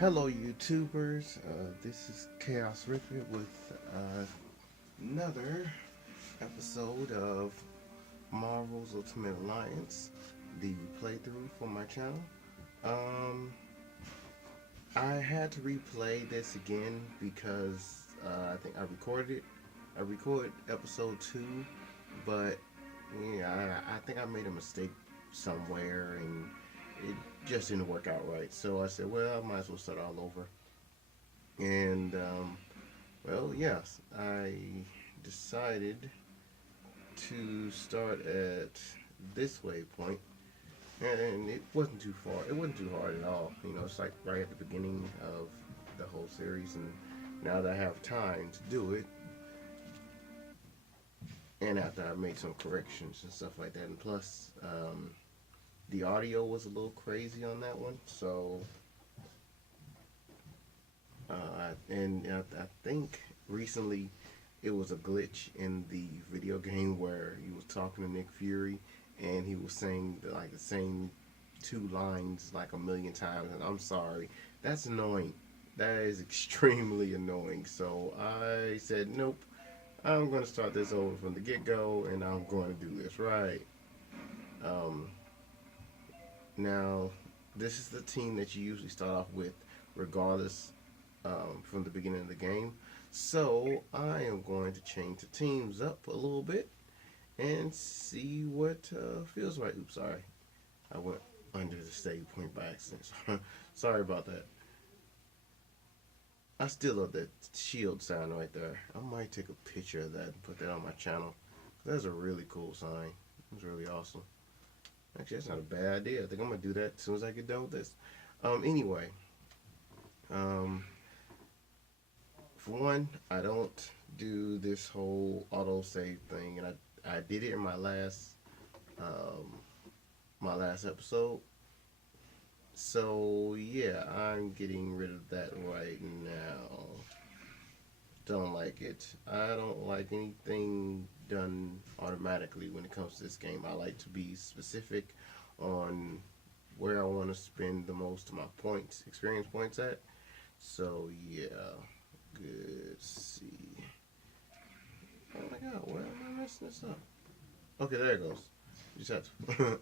Hello, YouTubers. This is TheKhaosripit with another episode of Marvel's Ultimate Alliance, the playthrough for my channel. Um, I had to replay this again because I think I recorded it. I recorded episode 2, but yeah, I think I made a mistake somewhere and it just didn't work out right. So I said, well, I might as well start all over. And well, yes, I decided to start at this waypoint, and it wasn't too far. It wasn't too hard at all. It's like right at the beginning of the whole series, and now that I have time to do it, and after I made some corrections and stuff like that, and plus the audio was a little crazy on that one, so I think recently it was a glitch in the video game where he was talking to Nick Fury and he was saying like the same two lines like a million times. And I'm sorry, that's annoying. That is extremely annoying. So I said, nope, I'm going to start this over from the get go and I'm going to do this right. Um, Now, this is the team that you usually start off with, regardless from the beginning of the game. So I am going to change the teams up a little bit and see what feels right. Oops, sorry. I went under the save point by accident. Sorry about that. I still love that shield sign right there. I might take a picture of that and put that on my channel. That's a really cool sign. It's really awesome. Actually, that's not a bad idea. I think I'm going to do that as soon as I get done with this. Anyway, um, for one, I don't do this whole auto save thing, and I did it in um, my last episode. So yeah, I'm getting rid of that right now. Don't like it. I don't like anything done automatically when it comes to this game. I like to be specific on where I want to spend the most of my points, experience points at. So yeah, good. Let's see. Oh my god, where am I messing this up? Okay, there it goes. You just have to.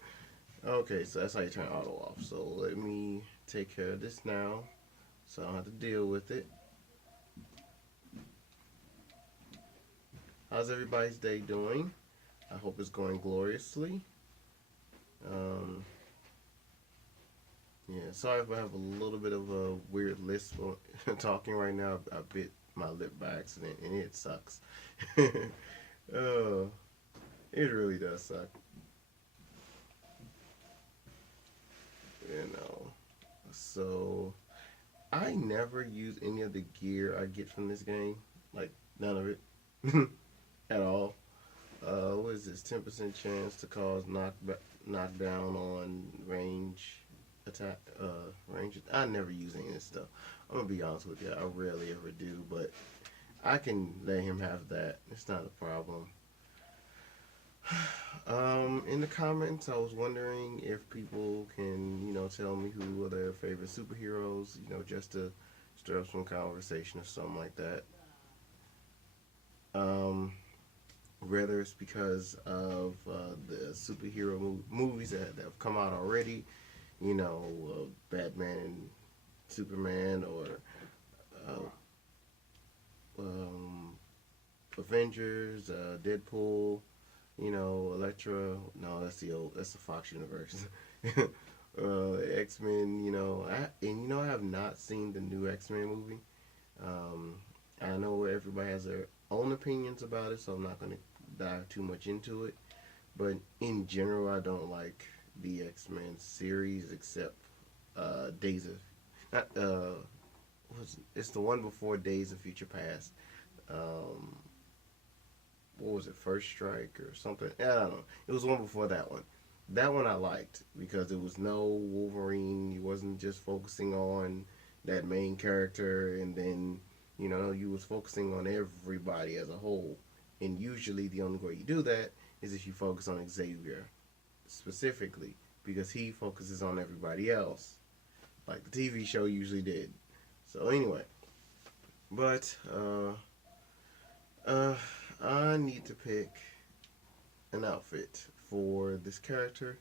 Okay, so that's how you turn auto off. So let me take care of this now, so I don't have to deal with it. How's everybody's day doing? I hope it's going gloriously. Um, yeah, sorry if I have a little bit of a weird lisp talking right now. I bit my lip by accident, and it sucks. Oh, it really does suck. You know. So I never use any of the gear I get from this game. Like none of it at all. What is this? 10% chance to cause knockdown on attack. Range. I never use any of this stuff. I'm gonna be honest with you. I rarely ever do, but I can let him have that. It's not a problem. In the comments, I was wondering if people can, tell me who are their favorite superheroes, just to stir up some conversation or something like that. Um, Whether it's because of the superhero movies that have come out already, Batman and Superman, or uh, um, Avengers, Deadpool, Elektra. No, that's the Fox universe. X Men. I have not seen the new X Men movie. Um, I know everybody has their own opinions about it, so I'm not gonna dive too much into it. But in general, I don't like the X Men series except Days of not it's the one before Days of Future Past. Um, what was it, First Strike or something? I don't know. It was one before that one. That one I liked because it was no Wolverine. He wasn't just focusing on that main character, and then you was focusing on everybody as a whole. And usually, the only way you do that is if you focus on Xavier specifically because he focuses on everybody else, like the TV show usually did. So anyway, but uh, I need to pick an outfit for this character.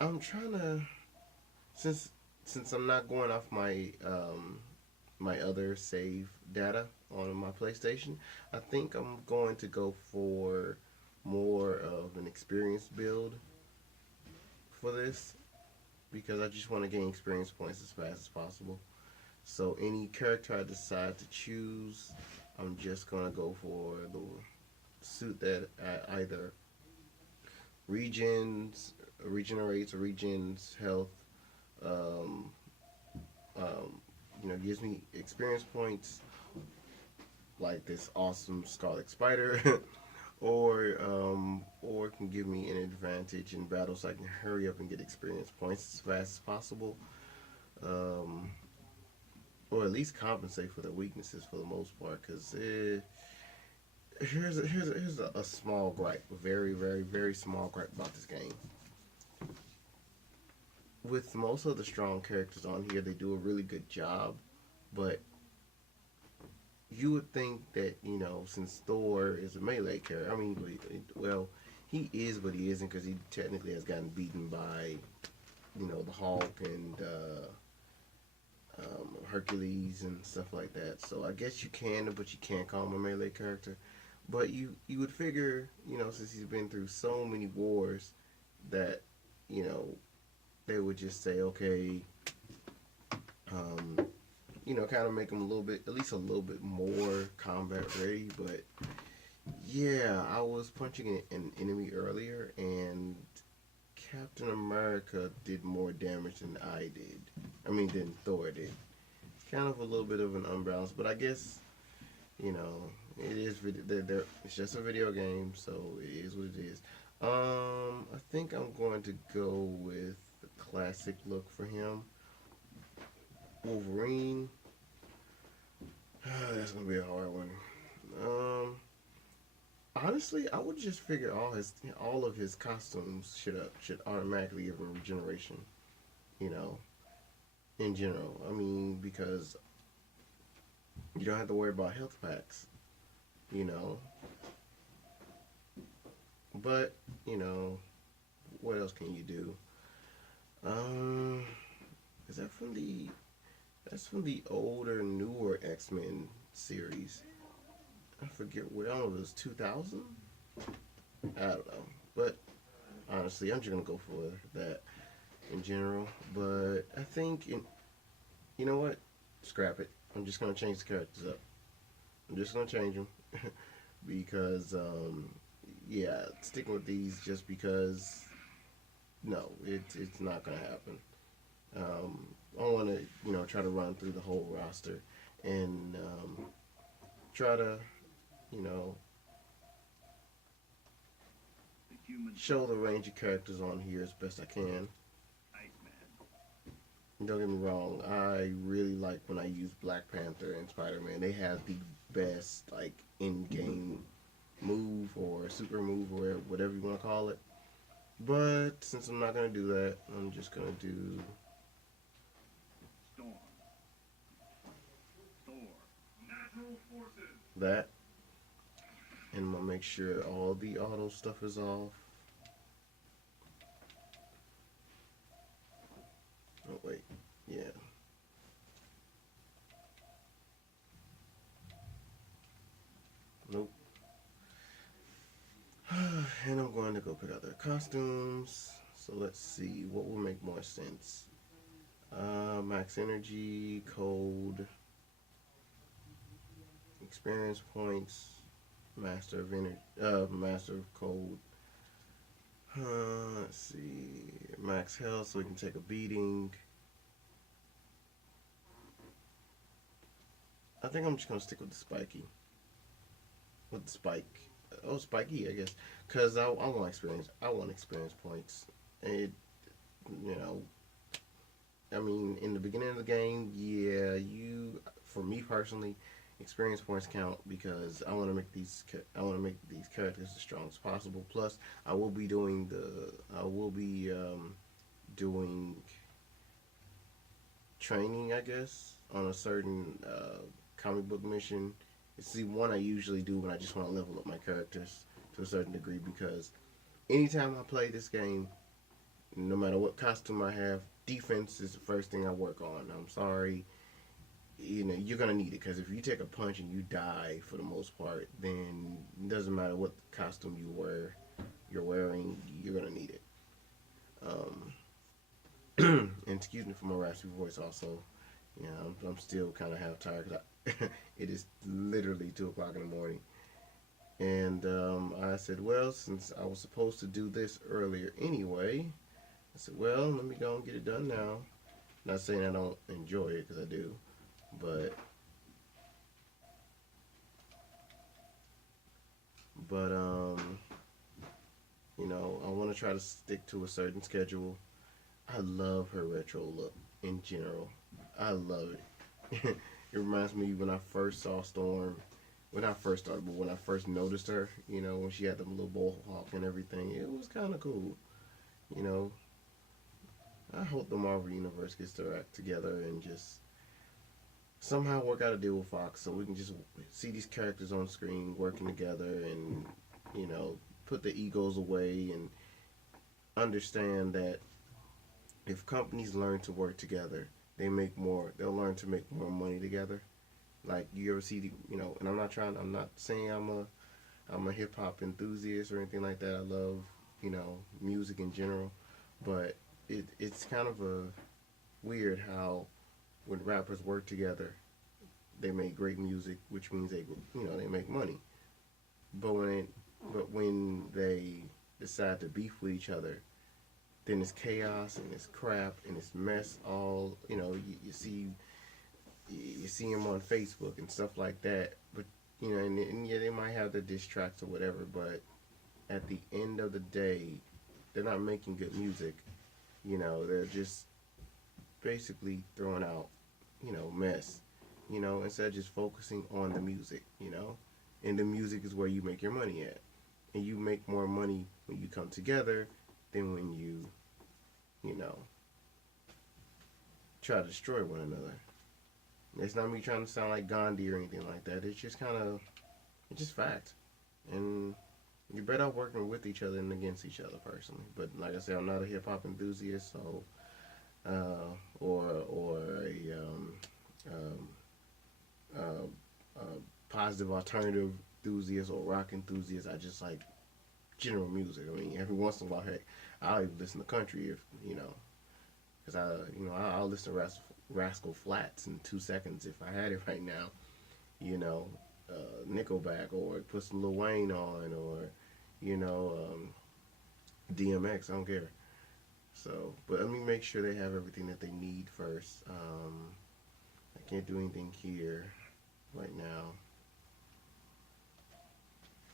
I'm trying to since since I'm not going off my other save data on my PlayStation, I think I'm going to go for more of an experience build for this because I just want to gain experience points as fast as possible. So any character I decide to choose, I'm just gonna go for the suit that either regions, regenerates, regens health, um, gives me experience points like this awesome Scarlet Spider, or can give me an advantage in battle so I can hurry up and get experience points as fast as possible, um, or at least compensate for their weaknesses for the most part. Because here's a small gripe, a very very very small gripe about this game. With most of the strong characters on here, they do a really good job, but you would think that since Thor is a melee character, I mean, well, he is, but he isn't because he technically has gotten beaten by the Hulk and Hercules and stuff like that. So I guess you can, but you can't call him a melee character. But you would figure, since he's been through so many wars, that you know they would just say, okay, um, kind of make him a little bit, at least a little bit more combat ready. But yeah, I was punching an enemy earlier, and Captain America did more damage than I did. I mean, than Thor did. It's kind of a little bit of an unbalance, but I guess you know it is. It's just a video game, so it is what it is. I think I'm going to go with the classic look for him. Wolverine. That's gonna be a hard one. Um, Honestly, I would just figure all of his costumes should automatically give him regeneration. You know, in general. I mean, because you don't have to worry about health packs. You know, but you know, what else can you do? Um, is that from the? That's from the older, newer X Men series. I forget what. I don't know if it was 2000. I don't know, but honestly, I'm just gonna go for that in general. But I think you know what? Scrap it. I'm just gonna change the characters up. I'm just gonna change them because yeah, sticking with these just because no, it's not gonna happen. Um, I want to try to run through the whole roster and try to you know show the range of characters on here as best I can. Don't get me wrong, I really like when I use Black Panther and Spider Man. They have the best like in game move or super move or whatever you want to call it. But since I'm not gonna do that, I'm just gonna do that, and I'm gonna make sure all the auto stuff is off. Oh wait, yeah. Nope. And I'm going to go pick out their costumes. So let's see what will make more sense. Max energy, code, experience points, master of energy, master of code. Let's see, max health so we can take a beating. I think I'm just gonna stick with the spiky, with the spike. Oh, spiky, I guess, cause I want experience. I want experience points. It, you know, I mean, in the beginning of the game, yeah, for me personally, experience points count because I want to make these characters as strong as possible. Plus, I will be doing training, I guess, on a certain comic book mission. It's the one I usually do when I just want to level up my characters to a certain degree because anytime I play this game, no matter what costume I have, defense is the first thing I work on. I'm sorry, you're gonna need it because if you take a punch and you die for the most part, then it doesn't matter what costume you're wearing, you're gonna need it. Um, and excuse me for my raspy voice. Also, I'm still kind of half tired because it is literally 2 o'clock in the morning. And I said, well, since I was supposed to do this earlier anyway, I said, well, let me go and get it done now. Not saying I don't enjoy it because I do, but but I want to try to stick to a certain schedule. I love her retro look in general. I love it. It reminds me when I first saw Storm. When I first started, but when I first noticed her, when she had the little mohawk and everything, it was kind of cool. You know, I hope the Marvel Universe gets their act together and just somehow work out a deal with Fox so we can just see these characters on screen working together and, you know, put the egos away and understand that if companies learn to work together, they'll learn to make more money together. Like you ever see and I'm not saying I'm a hip hop enthusiast or anything like that. I love, music in general, but it's kind of a weird how when rappers work together, they make great music, which means they make money. But when they decide to beef with each other, then it's chaos and it's crap and it's mess. All you see them on Facebook and stuff like that. But and yeah, they might have the diss tracks or whatever. But at the end of the day, they're not making good music. They're just basically throwing out mess. Instead of just focusing on the music. And the music is where you make your money at, and you make more money when you come together than when you know try to destroy one another. It's not me trying to sound like Gandhi or anything like that. It's just fact. And you're better off working with each other than against each other personally. But like I said, I'm not a hip hop enthusiast, so or a um, positive alternative enthusiast or rock enthusiast. I just like general music. I mean, every once in a while, heck, I'll even listen to country if because I'll listen to Rascal Flats in 2 seconds if I had it right now. You know, Nickelback or put some Lil Wayne on or you know DMX. I don't care. So, but let me make sure they have everything that they need first. I can't do anything here right now.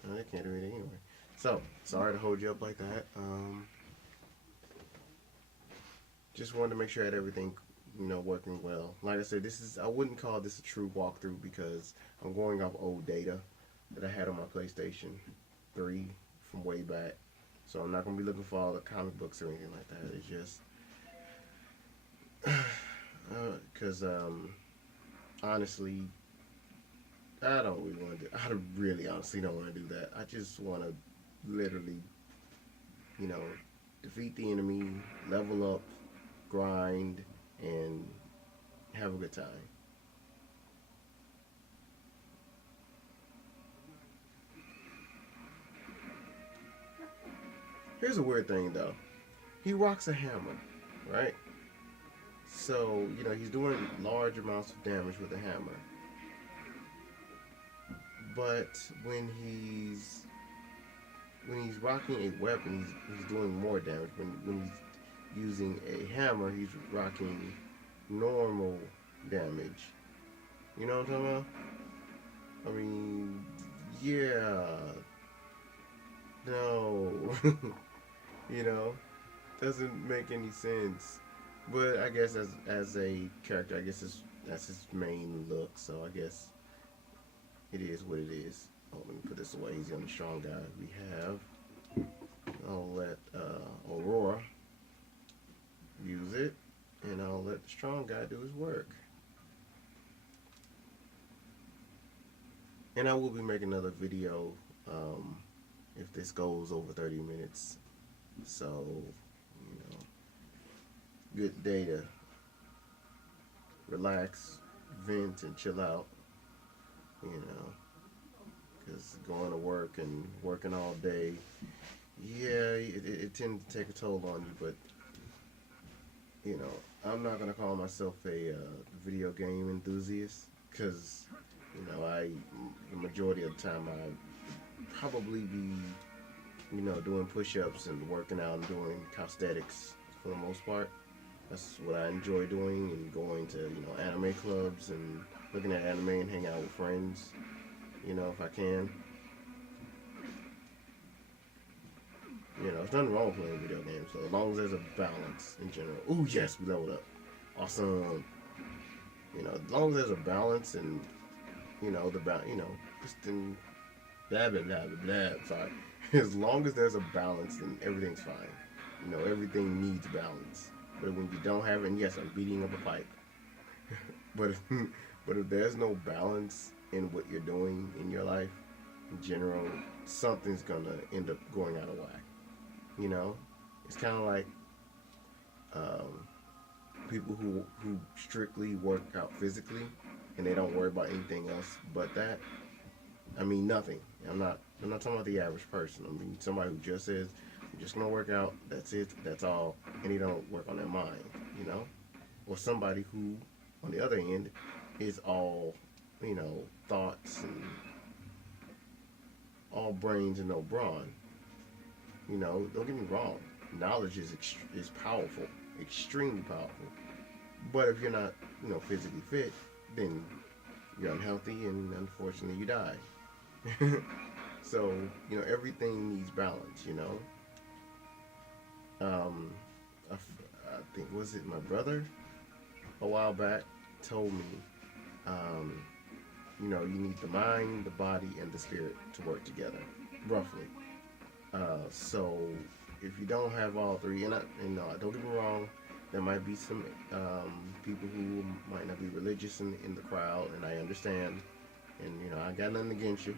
I can't do anything anyway. So, sorry to hold you up like that. Just wanted to make sure I had everything, working well. Like I said, I wouldn't call this a true walkthrough because I'm going off old data that I had on my PlayStation 3 from way back. So I'm not going to be looking for all the comic books or anything like that. It's just because honestly, I don't really want to do. I really honestly don't want to do that. I just want to literally, you know, defeat the enemy, level up, grind, and have a good time. Here's a weird thing though. He rocks a hammer, right? So, he's doing large amounts of damage with a hammer. But when he's rocking a weapon, he's doing more damage. When he's using a hammer, he's rocking normal damage. You know what I'm talking about? I mean, yeah, no, you know, doesn't make any sense. But I guess as a character, I guess that's his main look. So I guess it is what it is. Oh, let me put this away. He's on the strong guy. We have. I'll let Aurora use it, and I'll let the strong guy do his work. And I will be making another video um, if this goes over 30 minutes. So, you know, good day to relax, vent, and chill out. You know, because going to work and working all day, yeah, it tends to take a toll on you. But you know, I'm not gonna call myself a video game enthusiast because the majority of the time I probably be doing push-ups and working out and doing calisthenics for the most part. That's what I enjoy doing, and going to anime clubs and looking at anime and hang out with friends. If I can. There's nothing wrong with playing video games. So as long as there's a balance in general. Ooh, yes, we leveled up. Awesome. As long as there's a balance and just in blah blah blah blah blah. Sorry. As long as there's a balance, then everything's fine. Everything needs balance. But when you don't have it, and yes, I'm beating up a pipe. but if, but if there's no balance in what you're doing in your life, in general, something's gonna end up going out of whack. It's kind of like people who strictly work out physically and they don't worry about anything else but that. I mean, nothing. I'm not talking about the average person. I mean, somebody who just says, "I'm just gonna work out. That's it. That's all," and they don't work on their mind. Or somebody who, on the other end, is all thoughts and all brains and no brawn. Don't get me wrong. Knowledge is powerful, extremely powerful. But if you're not, physically fit, then you're unhealthy, and unfortunately, you die. So everything needs balance. I think was it my brother a while back told me, you need the mind, the body, and the spirit to work together, roughly. So if you don't have all three, and don't get me wrong, there might be some people who might not be religious in the crowd, and I understand, and I got nothing against you,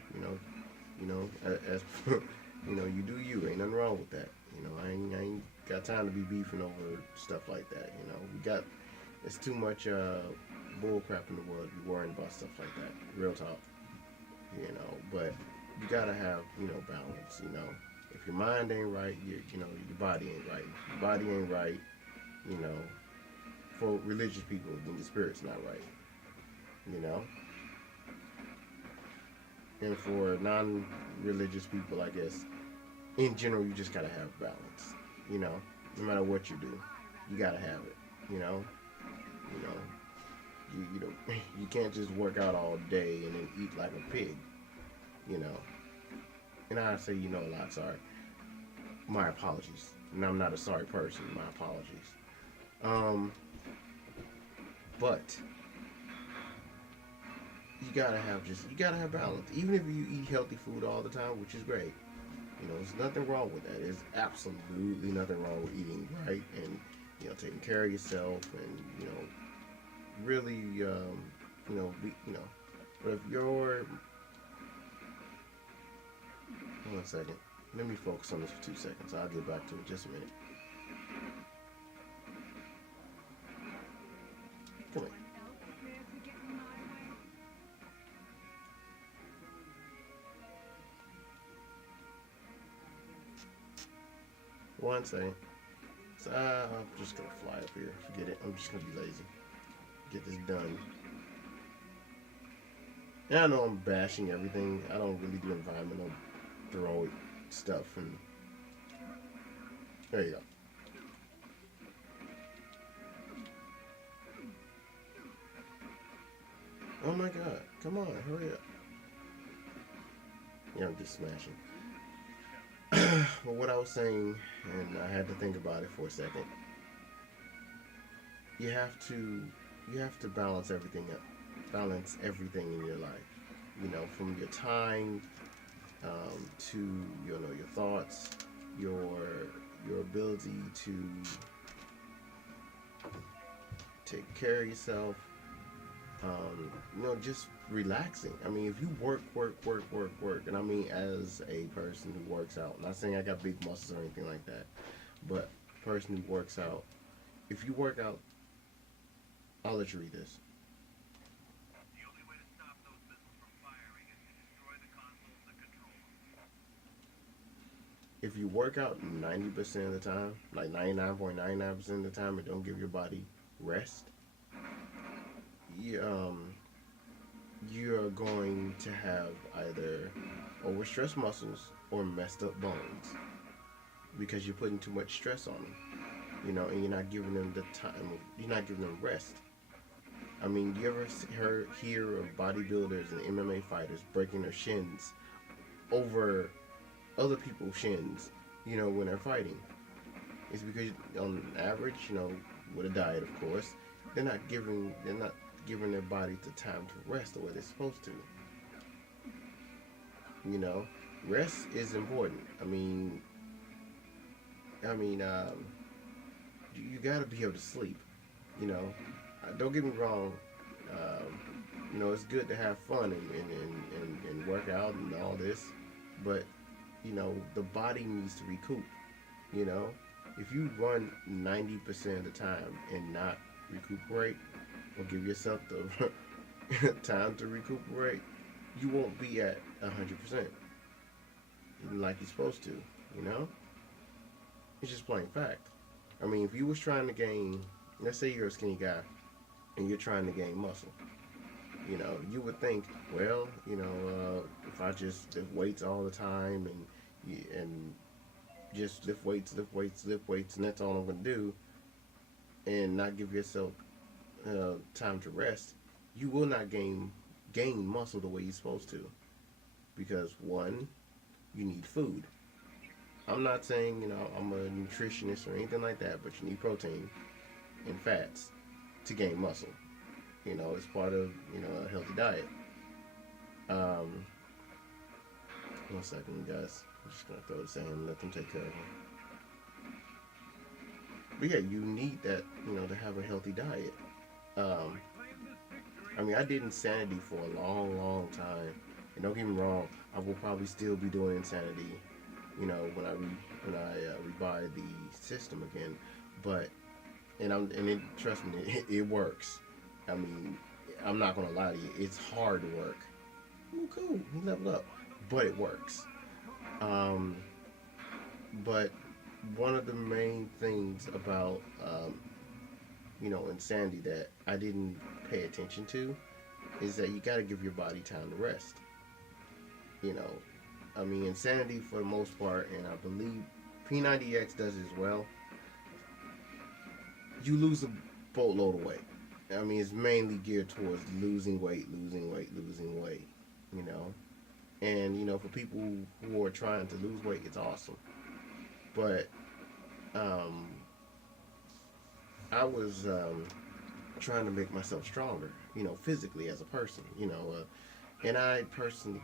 as you do you, ain't nothing wrong with that. I ain't got time to be beefing over stuff like that. It's too much bull crap in the world to be worrying about stuff like that. Real talk. But you gotta have balance. If your mind ain't right, your body ain't right. If your body ain't right, for religious people, then your spirit's not right. And for non-religious people, I guess, in general, you just gotta have balance. No matter what you do, you gotta have it. You you can't just work out all day and then eat like a pig. And I say a lot. Sorry, my apologies. And I'm not a sorry person. My apologies. But you gotta have balance. Even if you eat healthy food all the time, which is great. There's nothing wrong with that. There's absolutely nothing wrong with eating right and taking care of yourself and really But if you're 1 second, let me focus on this for 2 seconds. I'll get back to it in just a minute. Come on. 1 second. So I'm just gonna fly up here. Forget it. I'm just gonna be lazy. Get this done. And I know I'm bashing everything. I don't really do environmental throw stuff. And there you go. Oh my god. Come on, hurry up. Yeah, I'm just smashing. But what I was saying, and I had to think about it for a second. You have to balance everything up. Balance everything in your life. From your time to your thoughts, your ability to take care of yourself. Just relaxing. I mean, if you work, and I mean as a person who works out, not saying I got big muscles or anything like that, but person who works out, if you work out, I'll let you read this. If you work out 90% of the time, like 99.99% of the time, and don't give your body rest, you, you're going to have either overstressed muscles or messed up bones because you're putting too much stress on them, and you're not giving them the time, you're not giving them rest. I mean, you ever hear of bodybuilders and MMA fighters breaking their shins over other people's shins, when they're fighting? It's because on average, with a diet, of course, they're not giving their body the time to rest the way they're supposed to. You know, rest is important. You got to be able to sleep. You know, don't get me wrong. It's good to have fun and work out and all this, but the body needs to recoup. You know, if you run 90% of the time and not recuperate or give yourself the time to recuperate, you won't be at 100% like you're supposed to. You know, it's just plain fact. I mean, if you was trying to gain, let's say you're a skinny guy and you're trying to gain muscle, you would think, well, if I just lift weights all the time and just lift weights, and that's all I'm gonna do, and not give yourself time to rest, you will not gain muscle the way you're supposed to. Because one, you need food. I'm not saying I'm a nutritionist or anything like that, but you need protein and fats to gain muscle. It's part of a healthy diet. Um, 1 second, guys. I'm just gonna throw this in and let them take care of him. But yeah, you need that to have a healthy diet. Um, I did insanity for a long, long time, and don't get me wrong, I will probably still be doing insanity. When I rebuy the system again, but trust me, it works. I mean, I'm not gonna lie to you, it's hard to work. Oh, cool, he leveled up, but it works. Um, but one of the main things about insanity that I didn't pay attention to is that you got to give your body time to rest. You know, insanity for the most part, and I believe P90X does it as well. You lose a boatload of weight. It's mainly geared towards losing weight, losing weight, losing weight. You know, and for people who are trying to lose weight, it's awesome. But um, I was trying to make myself stronger, physically as a person, and I personally.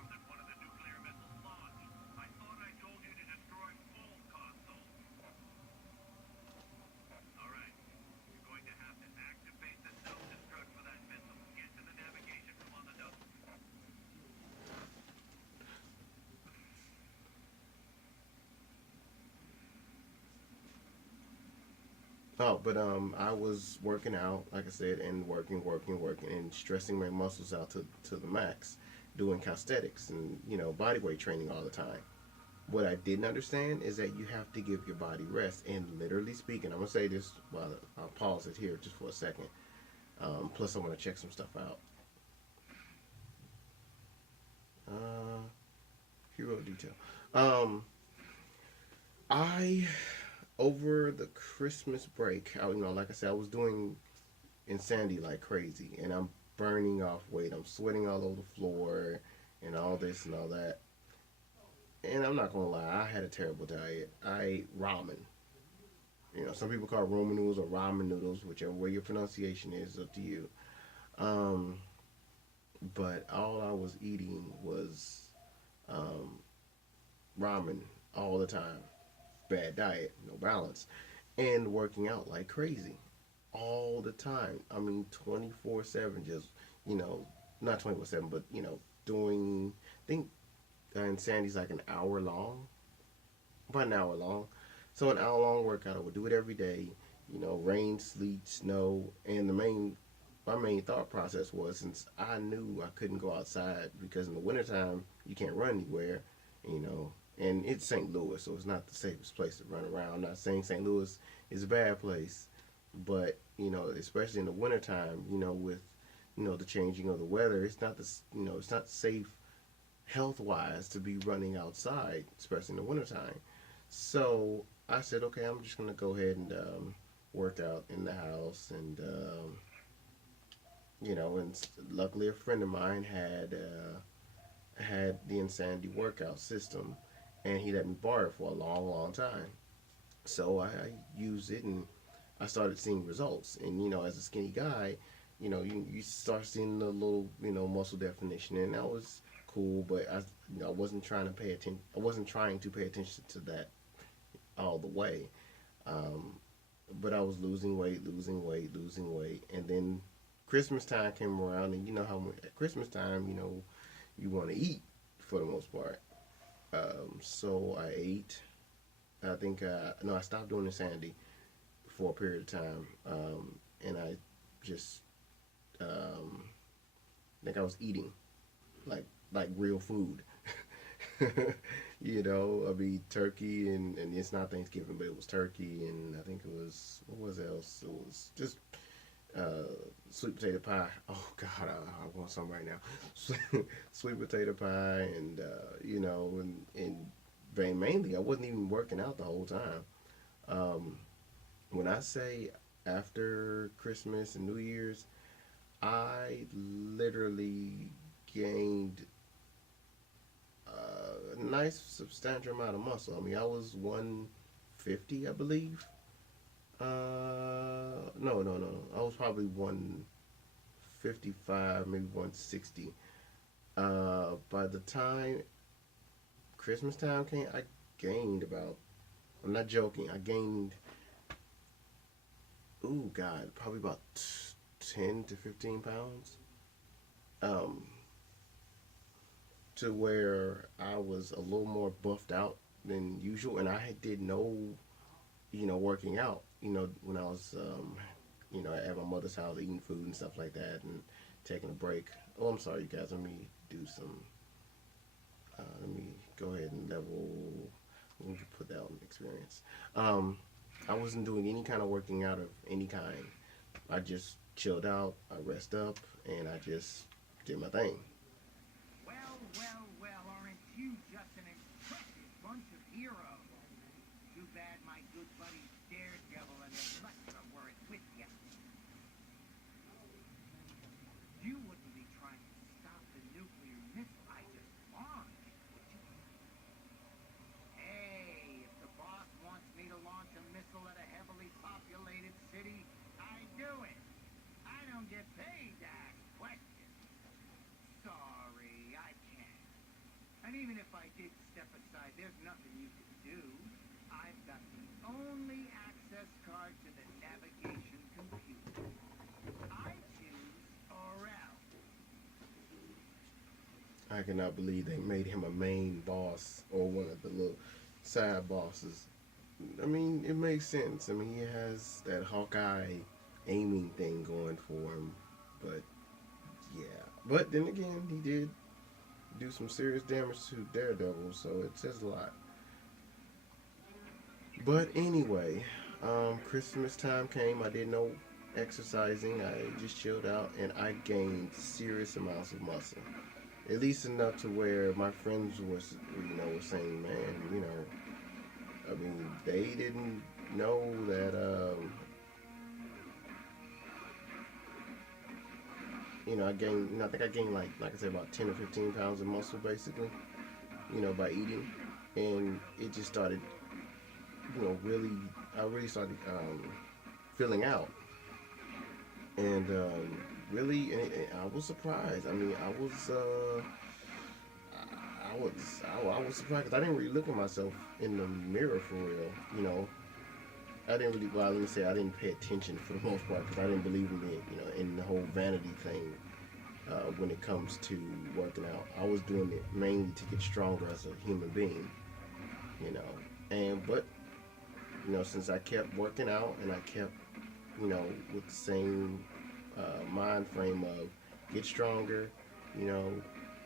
Oh, but I was working out, like I said, and working, and stressing my muscles out to the max, doing calisthenics and body weight training all the time. What I didn't understand is that you have to give your body rest. And literally speaking, I'm gonna say this. Well, I'll pause it here just for a second. Plus, I want to check some stuff out. Uh, hero detail. Um, I over the Christmas break, like I said, I was doing insanity like crazy, and I'm burning off weight. I'm sweating all over the floor, and all this and all that. And I'm not gonna lie, I had a terrible diet. I ate ramen. Some people call it Roman noodles or ramen noodles, whichever way your pronunciation is, up to you. Um, but all I was eating was um, ramen all the time. Bad diet, no balance, and working out like crazy. all the time. I mean, 24/7, just, you know, not 24/7, but, doing, I think Insandy's like an hour long, about an hour long. So an hour long workout, I would do it every day, rain, sleet, snow. And my main thought process was, since I knew I couldn't go outside because in the wintertime, you can't run anywhere, you know, and it's St. Louis, so it's not the safest place to run around. I'm not saying St. Louis is a bad place, but, especially in the wintertime, with, the changing of the weather, it's not safe health wise to be running outside, especially in the wintertime. So I said, okay, I'm just gonna go ahead and work out in the house, and and luckily a friend of mine had the Insanity workout system, and he let me borrow it for a long, long time. So I used it, and I started seeing results. And as a skinny guy, you start seeing the little muscle definition, and that was cool. But I wasn't trying to pay attention. I wasn't trying to pay attention to that all the way. Um, but I was losing weight, losing weight, losing weight, and then Christmas time came around, and you know how at Christmas time, you want to eat for the most part. So I ate. I think no, I stopped doing Insanity for a period of time, and I just think I was eating like real food. I mean turkey, and it's not Thanksgiving, but it was turkey, and I think it was, what was else? It was just sweet potato pie. Oh God, I want some right now. Sweet potato pie, and mainly I wasn't even working out the whole time. Um, when I say after Christmas and New Year's, I literally gained a nice substantial amount of muscle. I mean, I was 150, I believe. No, no, no. I was probably 155, maybe 160. By the time Christmas time came, I gained about, I'm not joking, I gained, ooh, God, probably about 10 to 15 pounds. Um, to where I was a little more buffed out than usual, and I did no, working out, when I was, at my mother's house eating food and stuff like that, and taking a break. Oh, I'm sorry, you guys. Let me do some. Let me go ahead and level. Let me put that on experience. Um, I wasn't doing any kind of working out of any kind. I just chilled out. I rest up, and I just did my thing. Well, well, well, aren't you just an impressive bunch of heroes? Too bad my good buddies Daredevil and Elektra weren't with you. You wouldn't be trying to stop the nuclear missile I just launched, would you? Hey, if the boss wants me to launch a missile at a heavily populated city, I do it. I don't get paid to ask questions. Sorry, I can't. And even if I did step aside, there's nothing you can do. I've got the only access card to the navigation computer. I choose or else. I cannot believe they made him a main boss or one of the little side bosses. I mean, it makes sense. I mean, he has that Hawkeye aiming thing going for him, but yeah. But then again, he did do some serious damage to Daredevil, so it says a lot. But anyway, Christmas time came. I did no exercising. I just chilled out, and I gained serious amounts of muscle. At least enough to where my friends were saying, man, I mean, they didn't know that, I gained, I think I gained like I said, about 10 or 15 pounds of muscle basically, by eating. And it just started, really, I really started filling out. And really, I was surprised. I mean, I was surprised because I didn't really look at myself in the mirror for real. I didn't really. Well, let me say I didn't pay attention for the most part because I didn't believe in it. You know, in the whole vanity thing. When it comes to working out, I was doing it mainly to get stronger as a human being. You know, and but since I kept working out and I kept with the same mind frame of get stronger, you know,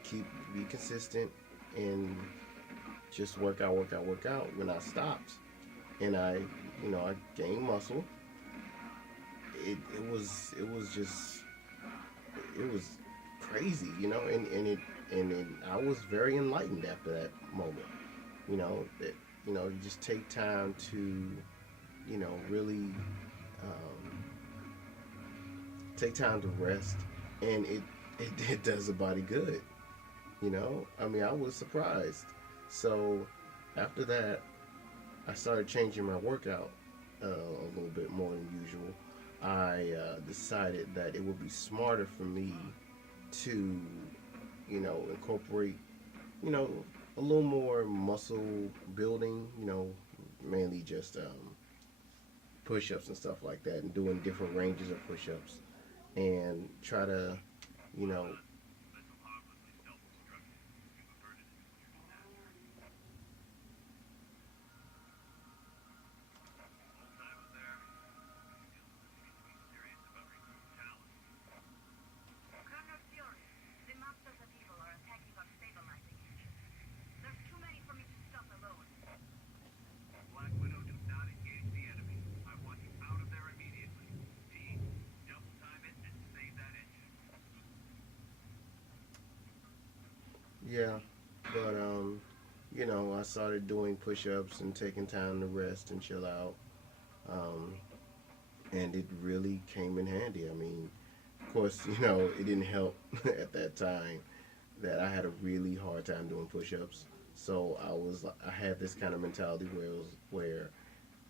keep be consistent and just work out. When I stopped and I gained muscle, it was just it was crazy, and I was very enlightened after that moment. That you just take time to really um, take time to rest, and it does the body good. I mean, I was surprised. So after that, I started changing my workout a little bit more than usual. I decided that it would be smarter for me to, incorporate, you know, a little more muscle building, mainly just push ups and stuff like that, and doing different ranges of push ups, and try to, you know, Colonel Fury, the masters of evil are attacking our stabilizing engine. There's too many for me to stop alone. Black Widow, do not engage the enemy. I want you out of there immediately. Team, double time it and save that engine. yeah, but I started doing push ups and taking time to rest and chill out. Um, and it really came in handy. I mean, of course, it didn't help at that time that I had a really hard time doing push-ups. So I had this kind of mentality where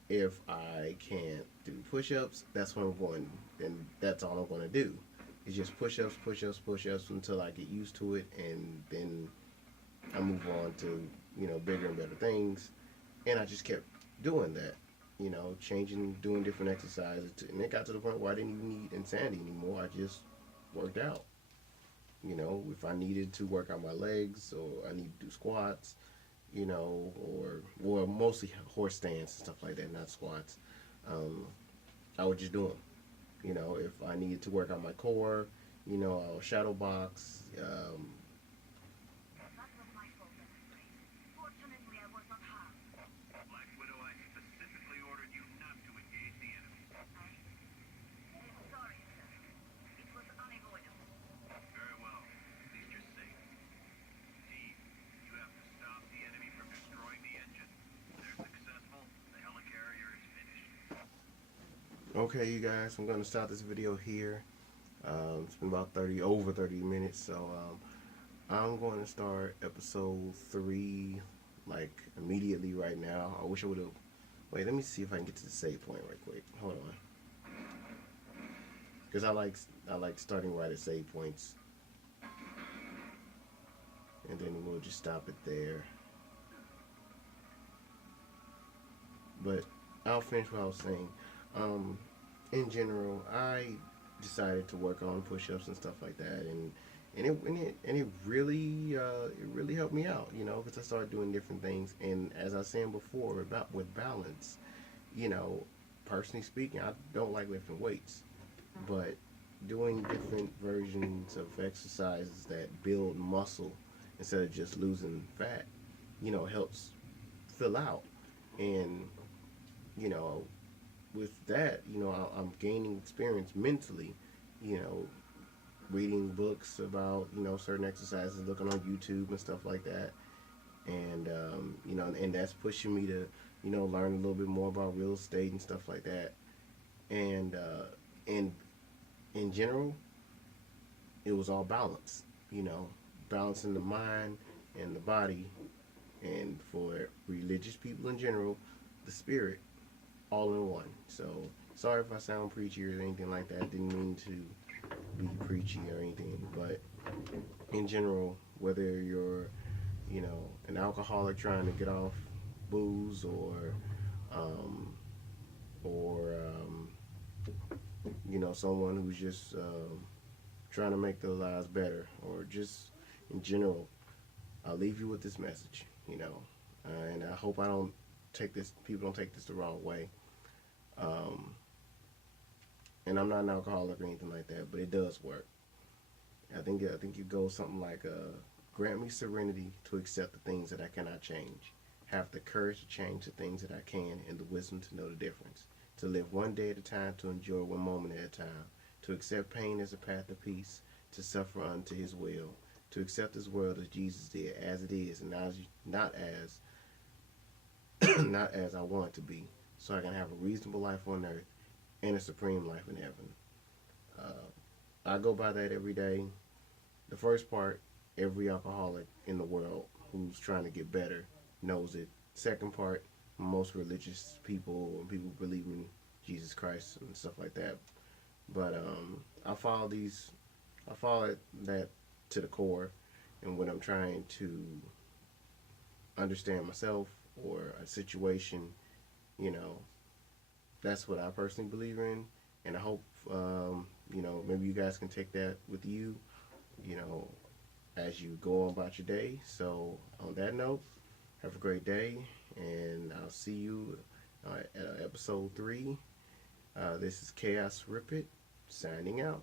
if I can't do push-ups, that's what I'm going, and that's all I'm going to do. It's just push-ups, push-ups, push-ups until I get used to it, and then I move on to bigger and better things. And I just kept doing that, changing, doing different exercises, and it got to the point where I didn't even need insanity anymore. I just worked out. If I needed to work out my legs or I need to do squats, or mostly horse stance and stuff like that, not squats. Um, I would just do them. If I needed to work out my core, I'll shadow box. That was my fault, I'm afraid. Fortunately, I was not harmed. Black Widow, I specifically ordered you not to engage the enemy. I'm sorry, sir. It was unavoidable. Very well. At least you're safe. Team, you have to stop the enemy from destroying the engine. If they're successful, the helicarrier is finished. Okay, you guys, I'm gonna stop this video here. It's been about over 30 minutes, so I'm going to start episode 3 like immediately right now. I wish I would have. Wait, let me see if I can get to the save point right quick. Hold on, because I like starting right at save points, and then we'll just stop it there. But I'll finish what I was saying. Um, in general, I decided to work on push-ups and stuff like that, and it really helped me out, because I started doing different things. And as I was saying before, about with balance, you know, personally speaking, I don't like lifting weights, but doing different versions of exercises that build muscle instead of just losing fat, helps fill out. And you know, with that, I'm gaining experience mentally, you know, reading books about, certain exercises, looking on YouTube and stuff like that. And, and that's pushing me to, learn a little bit more about real estate and stuff like that. And in general, it was all balance, you know, balancing the mind and the body. And for religious people in general, the spirit all in one. So sorry if I sound preachy or anything like that. I didn't mean to be preachy or anything, but in general, whether you're, an alcoholic trying to get off booze, or um, or someone who's just trying to make their lives better, or just in general, I'll leave you with this message. And I hope I don't take this. People don't take this the wrong way. Um, and I'm not an alcoholic or anything like that, but it does work. I think it goes something like, grant me serenity to accept the things that I cannot change, have the courage to change the things that I can, and the wisdom to know the difference, to live one day at a time, to enjoy one moment at a time, to accept pain as a path of peace, to suffer unto His will, to accept this world as Jesus did, as it is, and not as not as I want it to be, so I can have a reasonable life on earth and a supreme life in heaven. Uh, I go by that every day. The first part, every alcoholic in the world who's trying to get better knows it. Second part, most religious people and people who believe in Jesus Christ and stuff like that. But I follow these. I follow that to the core, and when I'm trying to understand myself or a situation, you know, that's what I personally believe in, and I hope maybe you guys can take that with you, you know, as you go on about your day. So on that note, have a great day, and I'll see you at episode 3. This is Chaos Ripit signing out.